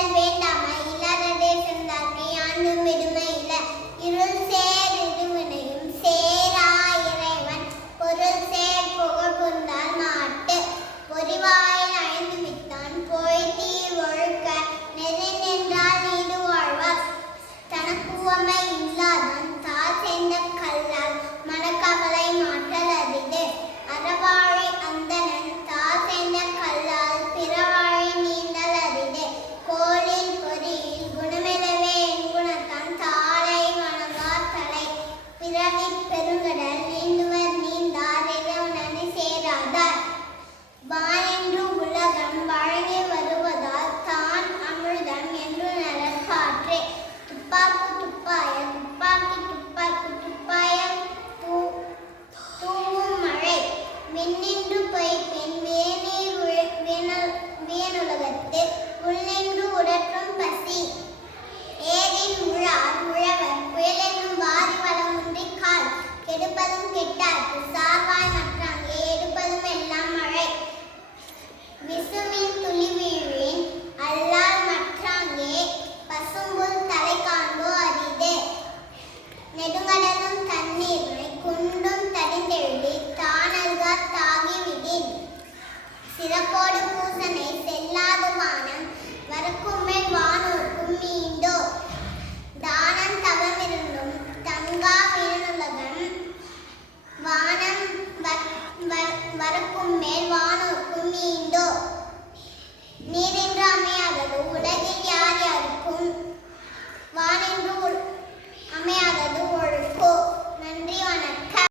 இகழல் வேண்டாம இல்லாத தேசந்தாக்கை ஆண்டும் விடுமையில இருள் சேர் இருவினையும் சேரா இறைவன் பொருள் சேர் புகழ் புந்தால் மாட்டு பொறிவாயில் அழிந்து வித்தான் பொய்தீ ஒழுக்க நெறி நின்றால் நீடு வாழ்வார் தனக்குவமை இல்லாதான் தால் சேர்ந்த கல்லால் மனக்கவலை மாற்றல் அரிது அறவாழி அந்தணன் தால் சேர்ந்த கல்லால் பிறவாழி நீந்தல் அரிது கோளில் பொறியில் குணமிலவே என் குணத்தான் தாளை வணங்கார் தலை பிறவி பெருங்கடல் நீந்துவர் நீந்தார் இறைவனனை சேராதார் வானென்று உலகம் வழங்கி வருவதால் தான் அமிழ்தம் என்று நரற்காற்றே துப்பாக்கு துப்பாயம் துப்பாக்கி துப்பாக்கு துப்பாயம் தூவும் மழை விண்ணின்று பொய்ப்பின் வேநீர் வியனுலகத்து உள்ளென்று உடற்றும் பசி ஏரில் உழார் உழவர் புயலென்னும் வாரி வளமுன்றி கால் கெடுப்பதும் கெட்டார்க்கு சாவாய் மற்றாங்கே எடுப்பதும் எல்லாம் மழை விசுமின் துளி வீழின் அல்லால் மற்றாங்கே பசும்புல் தலை காண்போ அரிது நெடுங்கடலும் தண்ணீரை குண்டும் தடிந்தெழுதி தானல்கார் தாகி விடின் சிறப்போடு பூசனை செல்லாத வானம் வரக்குமேல் வானோர்க்கும் மீண்டோ தானம் தவமிருந்தும் தங்கா வீணுலகம் வானம் வரக்கும் மேல் வானோர்க்கும் மீண்டோ நீரென்று அமையாதது உலகில் யார்